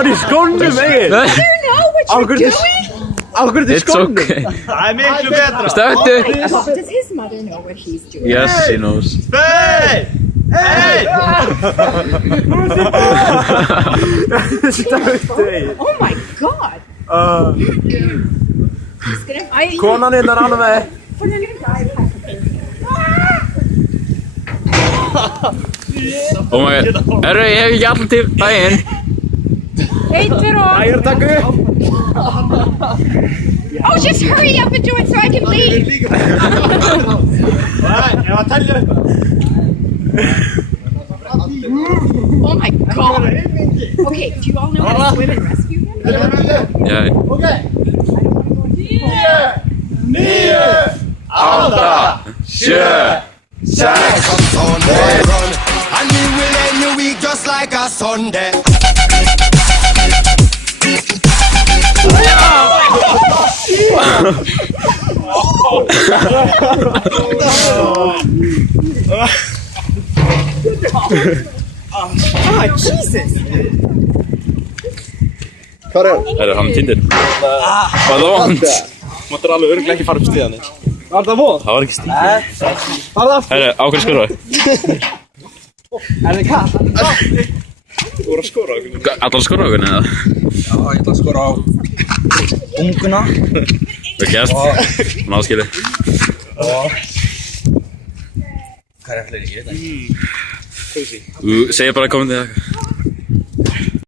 Hann í skónum, Egil! I don't know what you're doing. Á hverju þið It's skónum? okay. Það er miklu betra. Stöktu. Does his mother know what he's doing? Yes, she knows. Hey! Hey! Stöktu, Egil. Oh my god. He's gonna... Konan innan ánum með. Oh my god. Herru, ég hef ekki allan til daginn. Eitur og... Ægir, takk upp. Oh, just hurry up and do it so I can leave. Ég var að tellja upp. Oh my god. Okay, do you all know how to swim and rescue him? Yeah. 8, 7, 6. And we will end the week just like a Sunday. Herru, hann týndir. Var það vond? Máttur alveg örglega ekki fara upp stíðanir. Var það von? Það var ekki stíð. Var það aftur? Herru, á hverju skorraði? Er þið kall? Þú voru að skora á hvernig? Allar skorra á hvernig eða? Já, ég ætla að skora á unguna. Vel gert. Hún aðskili. Hvað er fleiri? Ég veit ekki. Þú segir bara komandi eða eitthvað.